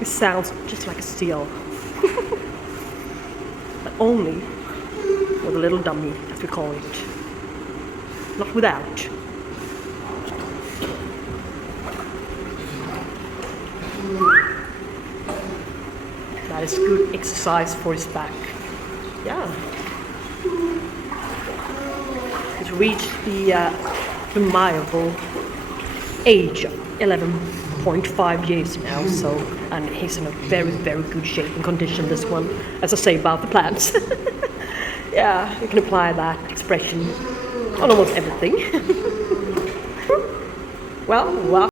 It sounds just like a seal. But only with a little dummy, as we call it. Not without. That is good exercise for his back. Yeah. He's reached the admirable age of 11.5 years now, so, and he's in a very, very good shape and condition, this one, as I say about the plants. Yeah, you can apply that expression on almost everything. Well.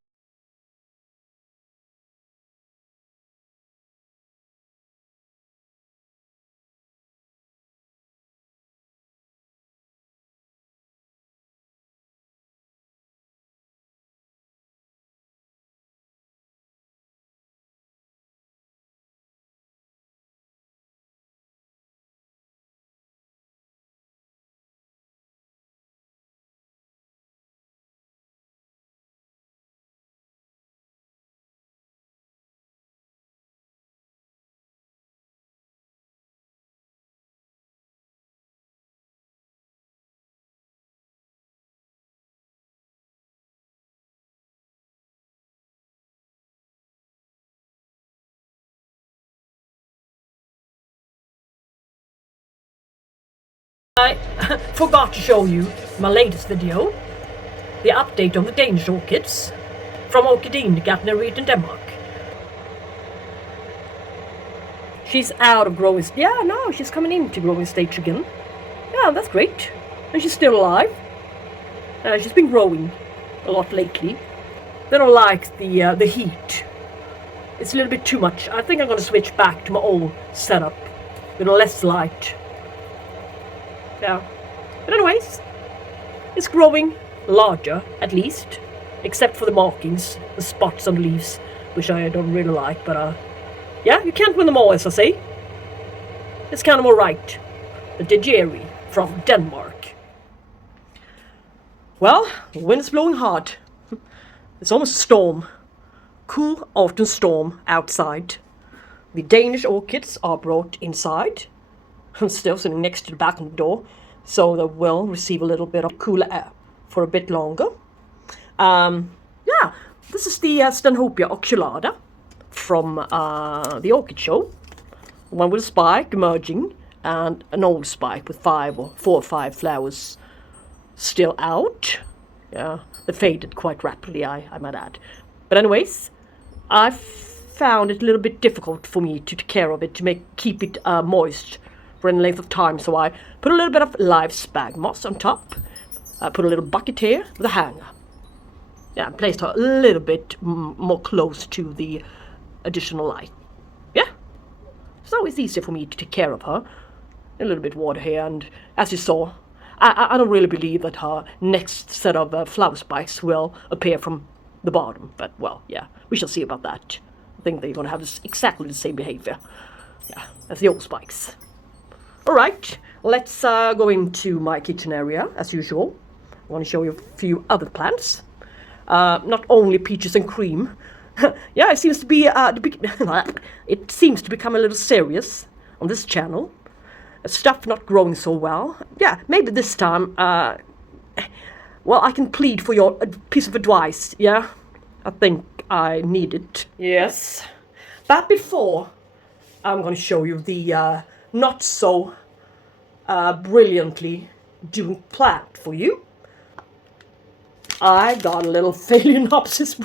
I forgot to show you my latest video, the update on the Danish orchids from Orchidegartneriet in Denmark. She's out of growing stage. Yeah, no, she's coming into growing stage again. Yeah, that's great. And she's still alive. She's been growing a lot lately. They don't like the heat. It's a little bit too much. I think I'm going to switch back to my old setup with less light. Yeah. But anyways, it's growing larger, at least. Except for the markings, the spots on the leaves, which I don't really like, but yeah, you can't win them all, as I say. It's kind of alright. The Orchidegartneriet from Denmark. Well, the wind's blowing hard. It's almost a storm. Cool autumn storm outside. The Danish orchids are brought inside. I'm still sitting next to the back of the door, so they will receive a little bit of cooler air for a bit longer. Yeah, this is the Sweden Åkessons from the orchid show. One with a spike emerging and an old spike with 4 or 5 flowers still out. Yeah, they faded quite rapidly, I might add. But anyways, I found it a little bit difficult for me to take care of it, to keep it moist for any length of time, so I put a little bit of live spag moss on top. I put a little bucket here with a hanger. Yeah, placed her a little bit more close to the additional light. Yeah, so it's easier for me to take care of her. A little bit of water here, and as you saw, I don't really believe that her next set of flower spikes will appear from the bottom, but well, yeah, we shall see about that. I think they're going to have exactly the same behavior, yeah, as the old spikes. Alright, let's go into my kitchen area, as usual. I want to show you a few other plants. Not only peaches and cream. Yeah, it seems to be, it seems to become a little serious on this channel. Stuff not growing so well. Yeah, maybe this time, well, I can plead for your piece of advice, yeah? I think I need it. Yes. But before, I'm going to show you the not so brilliantly doing plant for you. I got a little Phalaenopsis.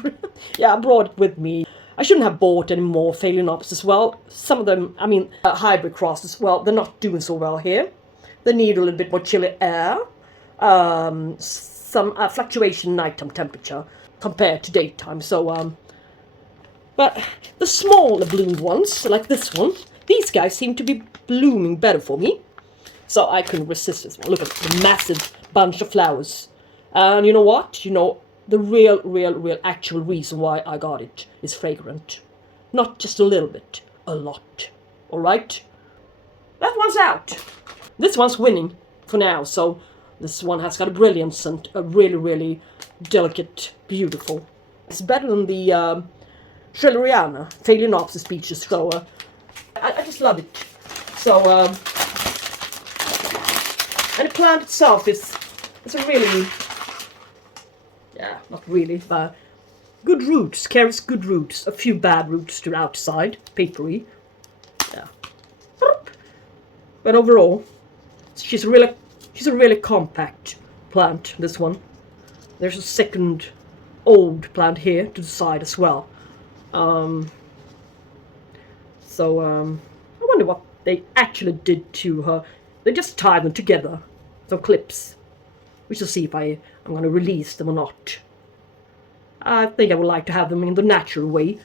Yeah, I brought it with me. I shouldn't have bought any more Phalaenopsis. Well, some of them, I mean, hybrid crosses, well, they're not doing so well here. They need a little bit more chilly air. Some fluctuation in nighttime temperature compared to daytime. So, but the smaller bloomed ones, like this one, these guys seem to be blooming better for me. So I couldn't resist this one. Look at the massive bunch of flowers. And you know what? You know, the real actual reason why I got it is fragrant. Not just a little bit, a lot. Alright? That one's out. This one's winning for now, so this one has got a brilliant scent, a really delicate, beautiful. It's better than the Houlletiana, Phalaenopsis species. So I just love it. So and the plant itself is a really, yeah, not really, but good roots. Carries good roots. A few bad roots to the outside, papery. Yeah, but overall, she's a really compact plant. This one. There's a second old plant here to the side as well. So I wonder what they actually did to her. They just tied them together, some clips. We shall see if I'm going to release them or not. I think I would like to have them in the natural way,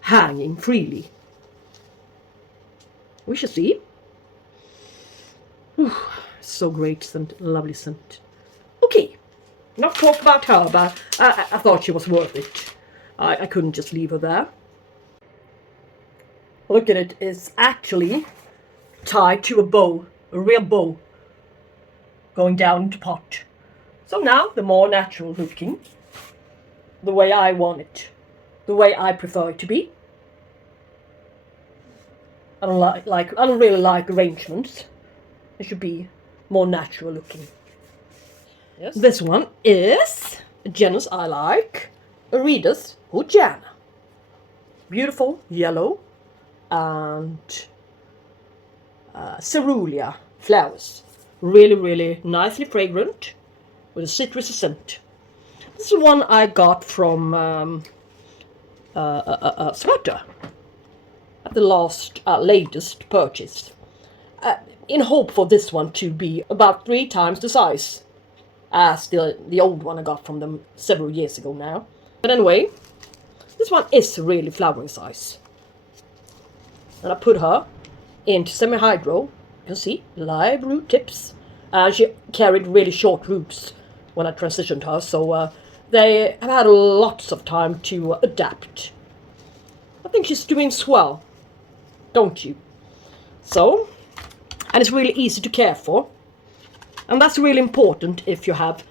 hanging freely. We shall see. Whew, so great scent, lovely scent. Okay, not talk about her, but I thought she was worth it. I couldn't just leave her there. Look at it, it's actually tied to a bow, a real bow, going down into pot. So now the more natural looking, the way I want it, the way I prefer it to be. I don't really like arrangements. It should be more natural looking. Yes. This one is a genus I like, Aerides Houlletiana. Beautiful yellow and cerulean flowers. Really nicely fragrant with a citrusy scent. This is one I got from Schwerter at the latest purchase. In hope for this one to be about 3 times the size as the old one I got from them several years ago now. But anyway, this one is really flowering size. And I put her into semi-hydro. You can see live root tips. And she carried really short roots when I transitioned her, so they have had lots of time to adapt. I think she's doing swell, don't you? So, and it's really easy to care for. And that's really important if you have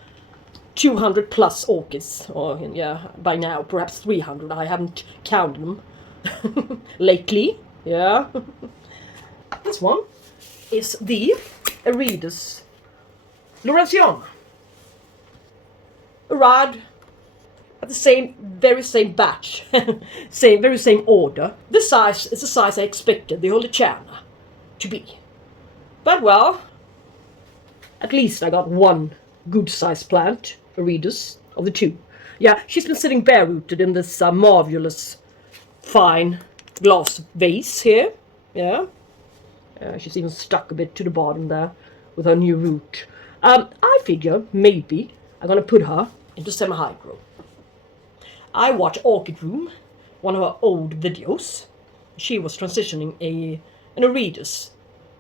200 plus orchids, or yeah, by now perhaps 300. I haven't counted them lately. Yeah. This one is the Aerides Lawrenceae. Arrived at the very same batch, very same order. This size is the size I expected the Houlletiana to be. But well, at least I got one good sized plant, Aerides, of the 2. Yeah, she's been sitting bare-rooted in this marvelous, fine glass vase here. Yeah. She's even stuck a bit to the bottom there with her new root. I figure maybe I'm going to put her into semi-hydro. I watched Orchid Room, one of her old videos. She was transitioning an Aerides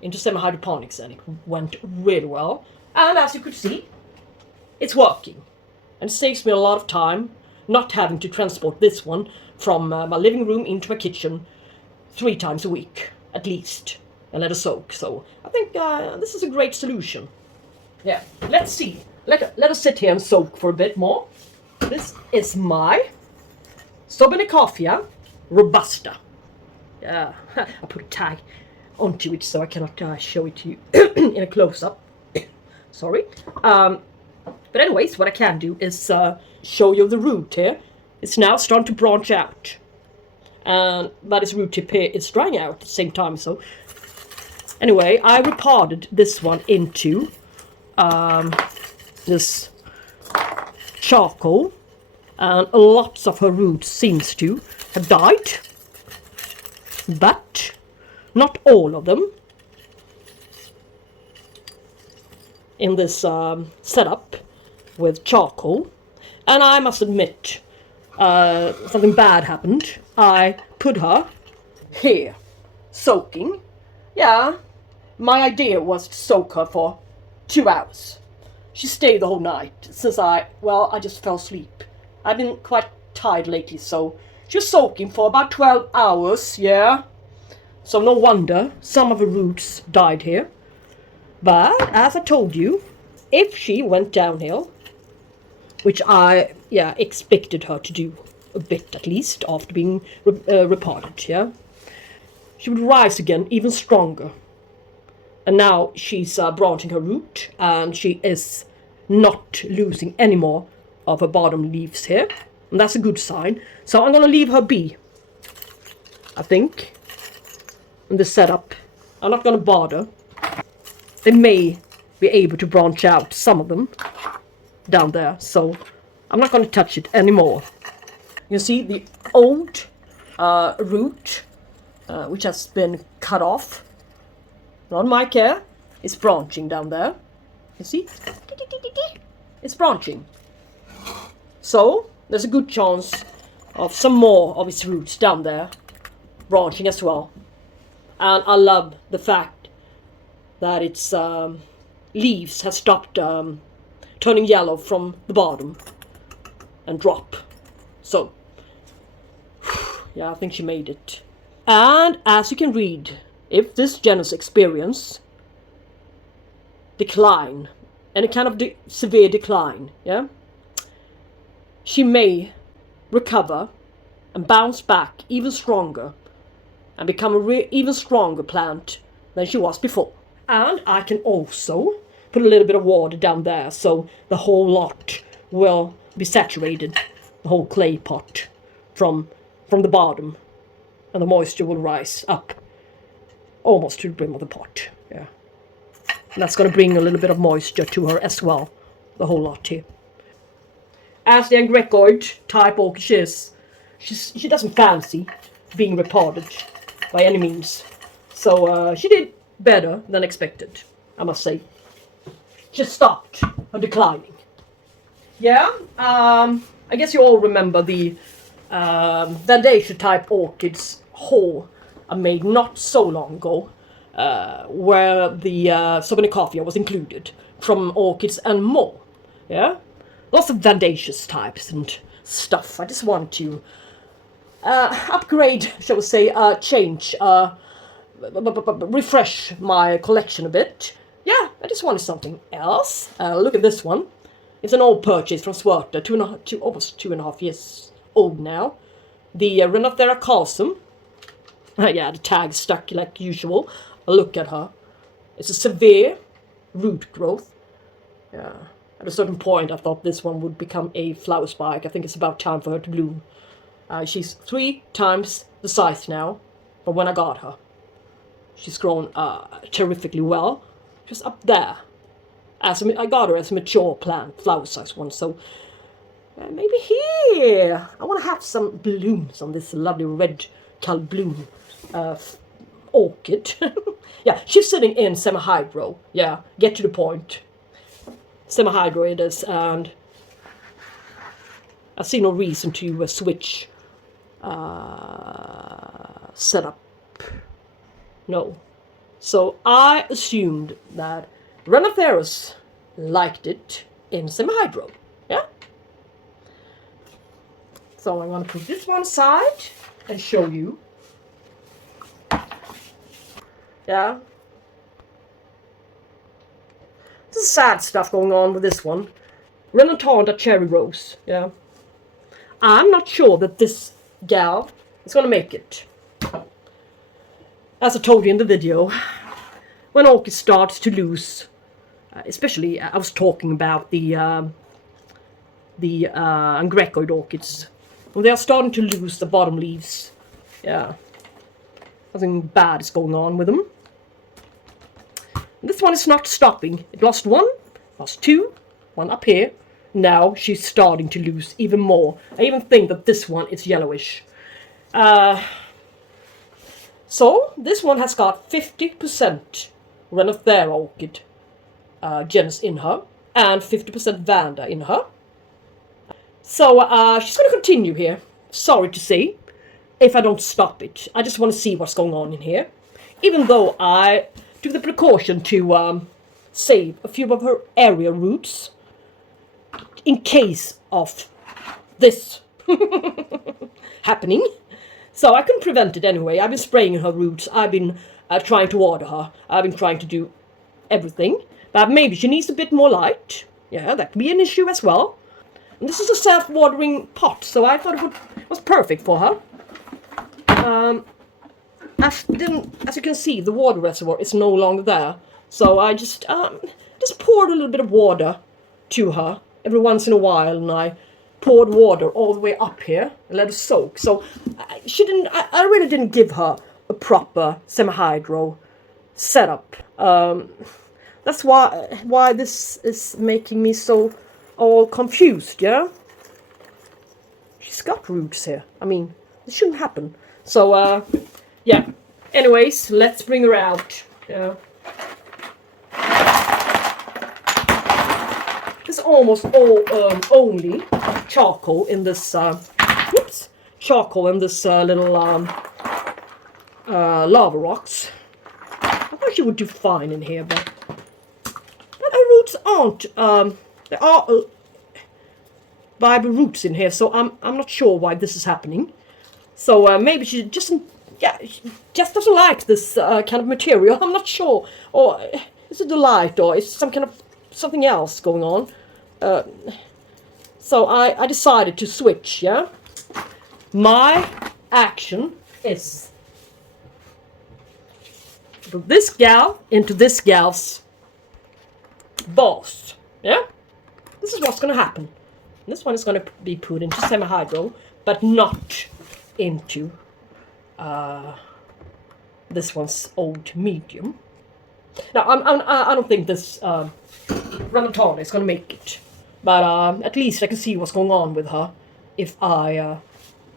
into semi-hydroponics, and it went really well. And as you could see, it's working. And it saves me a lot of time not having to transport this one from my living room into my kitchen 3 times a week, at least, and let her soak. So I think this is a great solution. Yeah, let's see. Let us sit here and soak for a bit more. This is my Sobenikoffia Robusta. Yeah, I put a tag onto it so I cannot show it to you in a close-up. Sorry. But anyways, what I can do is show you the root here. It's now starting to branch out. But its root tip here is drying out at the same time. So anyway, I repotted this one into this charcoal, and lots of her roots seems to have died, but not all of them in this setup with charcoal. And I must admit, something bad happened. I put her here soaking. Yeah, my idea was to soak her for 2 hours. She stayed the whole night since I just fell asleep. I've been quite tired lately, so she was soaking for about 12 hours, yeah. So no wonder some of the roots died here. But as I told you, if she went downhill, which I expected her to do, a bit at least after being repotted, yeah. She would rise again even stronger. And now she's branching her root, and she is not losing any more of her bottom leaves here. And that's a good sign. So I'm going to leave her be, I think, in this setup. I'm not going to bother. They may be able to branch out, some of them, down there. So I'm not going to touch it anymore. You see the old root, which has been cut off, not my care, is branching down there. You see? It's branching. So there's a good chance of some more of its roots down there branching as well. And I love the fact that its leaves have stopped turning yellow from the bottom and drop. So, yeah, I think she made it. And as you can read, if this genus experience decline, any kind of severe decline, yeah, she may recover and bounce back even stronger and become a even stronger plant than she was before. And I can also put a little bit of water down there so the whole lot will be saturated, the whole clay pot from the bottom, and the moisture will rise up almost to the brim of the pot. Yeah, and that's going to bring a little bit of moisture to her as well, the whole lot here. As the Angrecoid type orchid she is, she doesn't fancy being repotted by any means. So she did better than expected, I must say. She stopped her declining. Yeah, I guess you all remember the Vandacia type orchids haul I made not so long ago, where the Sobenikoffia was included from Orchids and more. Yeah, lots of Vandacious types and stuff. I just want to upgrade, shall we say, change, refresh my collection a bit. Yeah, I just wanted something else. Look at this one. It's an old purchase from Schwerter, almost 2.5 years old now. The Renantanda Kalsom. Yeah, the tag stuck like usual. Look at her. It's a severe root growth. Yeah. At a certain point, I thought this one would become a flower spike. I think it's about time for her to bloom. She's 3 times the size now from when I got her. She's grown terrifically well. Just up there. I got her as a mature plant, flower size one. So maybe here. I want to have some blooms on this lovely red colored bloom orchid. Yeah, she's sitting in semi-hydro. Yeah, get to the point. Semi-hydro it is, and I see no reason to switch setup. No. So I assumed that Renantanda liked it in semi-hydro. Yeah? So I'm going to put this one aside and show you. Yeah? There's sad stuff going on with this one. Renantanda cherry rose. Yeah? I'm not sure that this gal is going to make it. As I told you in the video, when orchids start to lose, especially I was talking about the Angrecoid orchids, when they are starting to lose the bottom leaves, yeah, something bad is going on with them. And this one is not stopping. It lost 1, lost 2, 1 up here. Now she's starting to lose even more. I even think that this one is yellowish. So this one has got 50% Renantanda orchid genus in her and 50% Vanda in her. So she's going to continue here. Sorry to say, if I don't stop it. I just want to see what's going on in here. Even though I took the precaution to save a few of her area roots in case of this happening. So I couldn't prevent it anyway. I've been spraying her roots. I've been trying to water her. I've been trying to do everything. But maybe she needs a bit more light. Yeah, that could be an issue as well. And this is a self-watering pot, so I thought it was perfect for her. As you can see, the water reservoir is no longer there, so I just poured a little bit of water to her every once in a while, and I poured water all the way up here and let her soak. So I really didn't give her a proper semi-hydro setup. That's why this is making me so all confused, yeah? She's got roots here. I mean, this shouldn't happen. So, yeah. Anyways, let's bring her out. Yeah. There's almost all only charcoal in this. Charcoal in this little lava rocks. I thought she would do fine in here, but her roots aren't. There are viable roots in here, so I'm not sure why this is happening. So maybe she just doesn't like this kind of material. I'm not sure. Or is it the light, or is some kind of something else going on? So I decided to switch. Yeah, my action is to put this gal into this gal's vase. Yeah, this is what's going to happen. This one is going to be put into semi-hydro, but not into this one's old medium. Now, I don't think this Renantanda is going to make it, but at least I can see what's going on with her if I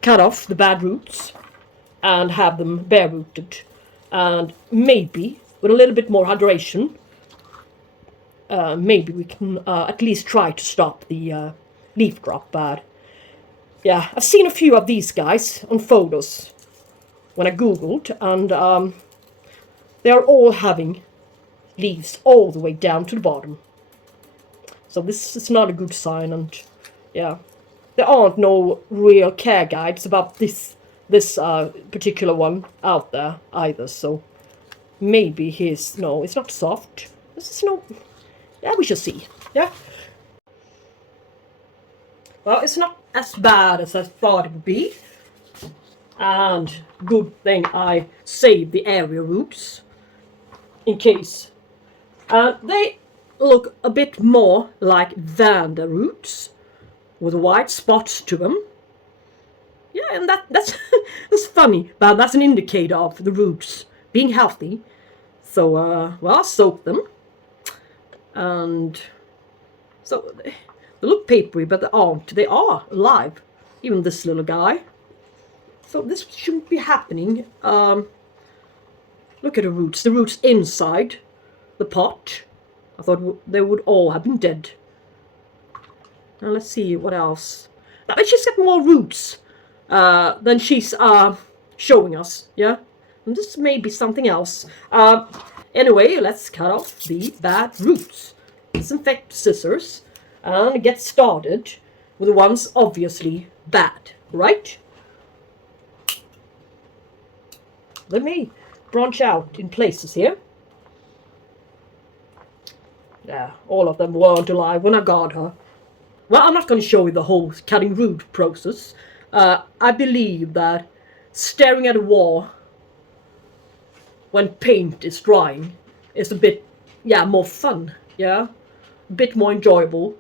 cut off the bad roots and have them bare-rooted, and maybe with a little bit more hydration, maybe we can at least try to stop the leaf drop bad. Yeah, I've seen a few of these guys on photos when I googled, and they are all having leaves all the way down to the bottom. So this is not a good sign, and yeah, there aren't no real care guides about this particular one out there either. So maybe no, it's not soft. This is no. Yeah, we shall see. Yeah. Well, it's not as bad as I thought it would be. And good thing I saved the area roots in case. They look a bit more like Vanda roots with white spots to them. Yeah, and that's that's funny, but that's an indicator of the roots being healthy. So, well, I soaked them. And so they look papery, but they aren't. They are alive, even this little guy. So this shouldn't be happening. Look at the roots inside the pot. I thought they would all have been dead. Now let's see what else. Now she's got more roots than she's showing us. Yeah, and this may be something else. Anyway, let's cut off the bad roots. Disinfect scissors and get started with the ones obviously bad, right? They may branch out in places here. Yeah, all of them weren't alive when I got her. Well, I'm not going to show you the whole cutting root process. I believe that staring at a wall when paint is drying is a bit, more fun, a bit more enjoyable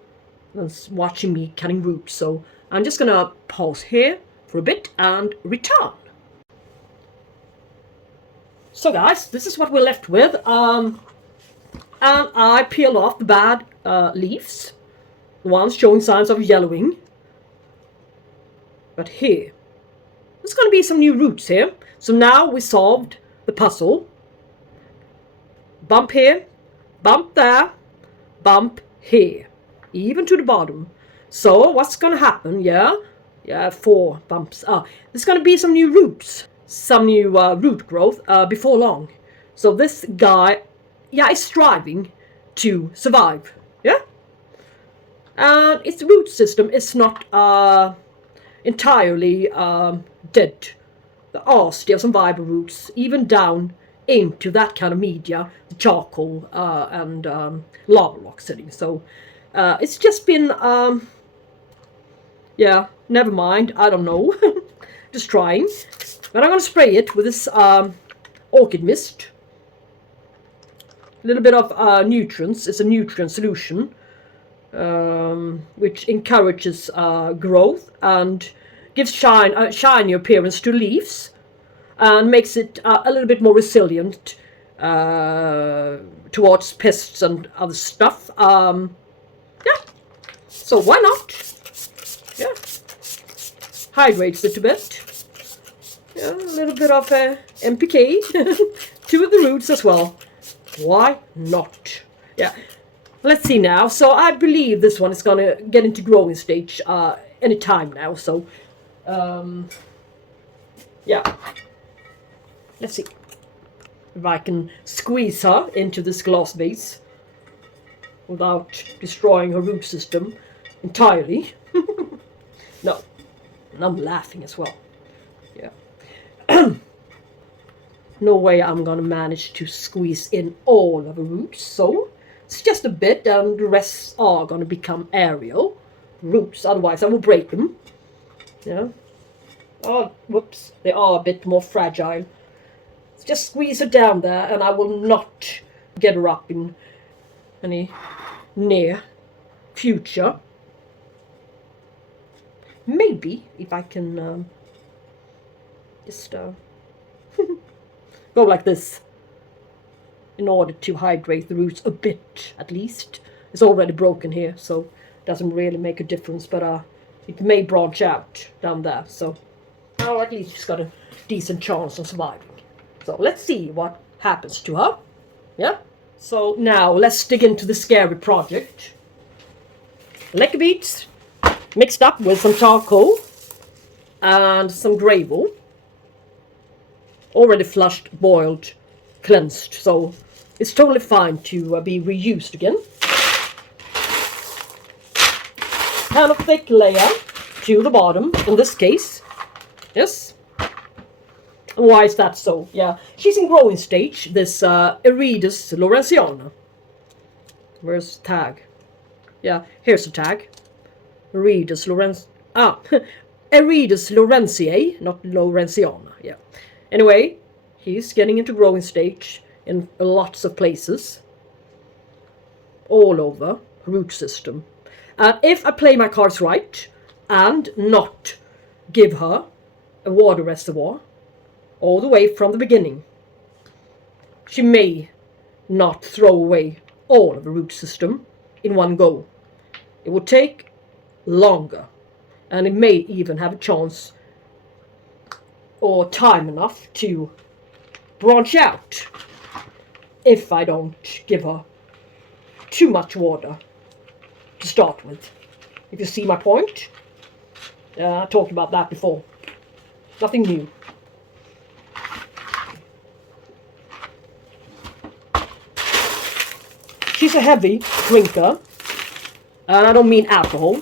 than watching me cutting roots. So I'm just going to pause here for a bit and return. So guys, this is what we're left with. And I peeled off the bad leaves, the ones showing signs of yellowing. But here, there's going to be some new roots here. So now we solved the puzzle. Bump here, bump there, bump here, even to the bottom. So what's going to happen? Yeah, 4 bumps. There's going to be some new roots, some new root growth before long. So this guy, is striving to survive. Yeah, and its root system is not entirely dead. There are still some viable roots, even down into that kind of media, the charcoal and lava rock setting. So it's just been Yeah, never mind. I don't know. Just trying. But I'm going to spray it with this orchid mist. A little bit of nutrients. It's a nutrient solution, which encourages growth and gives shiny appearance to leaves, and makes it a little bit more resilient towards pests and other stuff. Yeah, so why not? Yeah, hydrates it a bit. Yeah, a little bit of NPK to the roots as well. Why not? Yeah, let's see now. So I believe this one is gonna get into growing stage any time now. So yeah, let's see if I can squeeze her into this glass vase without destroying her root system entirely. No, and I'm laughing as well. Yeah. No way I'm gonna manage to squeeze in all of the roots, so it's just a bit, and the rest are gonna become aerial roots, otherwise I will break them. Yeah. Oh, whoops, they are a bit more fragile. Just squeeze her down there, and I will not get her up in any near future. Maybe if I can just go like this in order to hydrate the roots a bit, at least. It's already broken here, so it doesn't really make a difference, but it may branch out down there, so at least she's got a decent chance of surviving. So let's see what happens to her. Yeah, so now let's dig into the scary project. Lekker beets mixed up with some charcoal and some gravel. Already flushed, boiled, cleansed, so it's totally fine to be reused again. Kind of thick layer to the bottom in this case. Yes. And why is that so? Yeah, she's in growing stage, this Aerides Lawrenceae. Where's the tag? Yeah, here's the tag. Aerides Lawrenceae, not Lawrenceae. Yeah. Anyway, he's getting into growing stage in lots of places. All over root system. And if I play my cards right and not give her a water reservoir all the way from the beginning, she may not throw away all of the root system in one go. It will take longer, and it may even have a chance or time enough to branch out if I don't give her too much water to start with. If you see my point, I talked about that before. Nothing new. She's a heavy drinker, and I don't mean alcohol.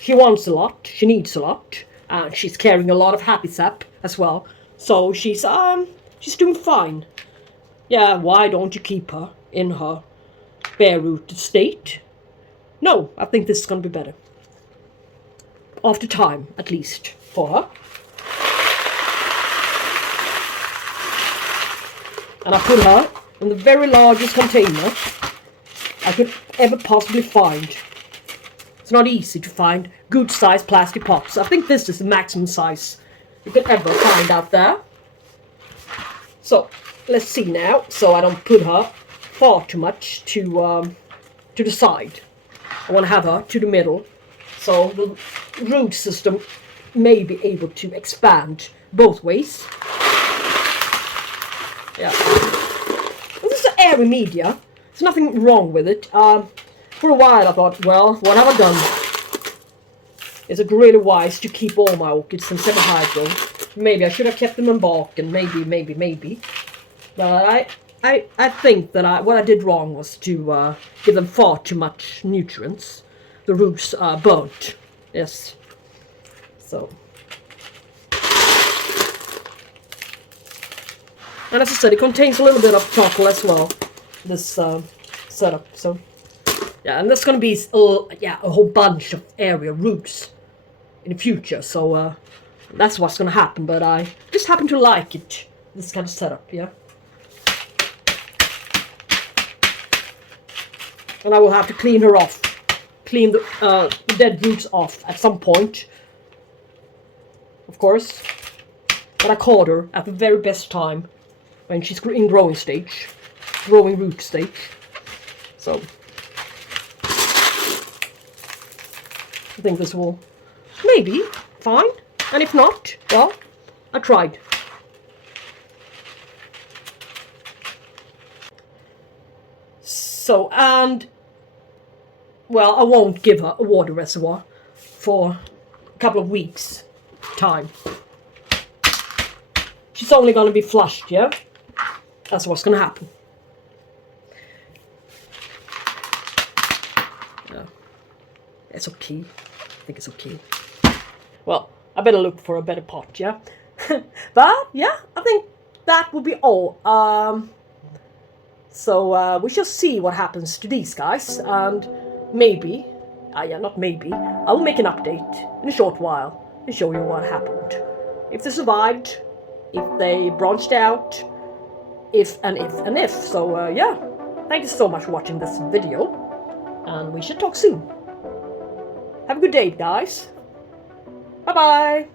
She wants a lot, she needs a lot, and she's carrying a lot of happy sap as well. So she's doing fine. Yeah, why don't you keep her in her bare-rooted state? No, I think this is going to be better. After time, at least, for her. And I put her in the very largest container I could ever possibly find. It's not easy to find good sized plastic pots. I think this is the maximum size you could ever find out there. So let's see now, so I don't put her far too much to the side. I want to have her to the middle, so the root system may be able to expand both ways. Yeah. This is an airy media. There's nothing wrong with it. For a while I thought, well, what have I done? Is it really wise to keep all my orchids in semi-hydro? Maybe I should have kept them in bulk, and maybe. But I think that what I did wrong was to give them far too much nutrients. The roots are burnt. Yes. So. And as I said, it contains a little bit of charcoal as well, this setup. So Yeah, and there's gonna be a whole bunch of area roots in the future, so that's what's gonna happen. But I just happen to like it, this kind of setup, yeah. And I will have to clean her off, clean the dead roots off at some point, of course. But I caught her at the very best time, when she's in growing stage, growing root stage. So I think this will maybe fine, and if not, well, I tried. So, and well, I won't give her a water reservoir for a couple of weeks time. She's only going to be flushed, yeah? That's what's going to happen. Yeah. It's okay. I think it's okay. Well, I better look for a better pot, yeah? But, yeah, I think that will be all. So we shall see what happens to these guys, and maybe, not maybe, I will make an update in a short while and show you what happened. If they survived, if they branched out, if. So yeah, thank you so much for watching this video, and we should talk soon. Have a good day, guys. Bye-bye.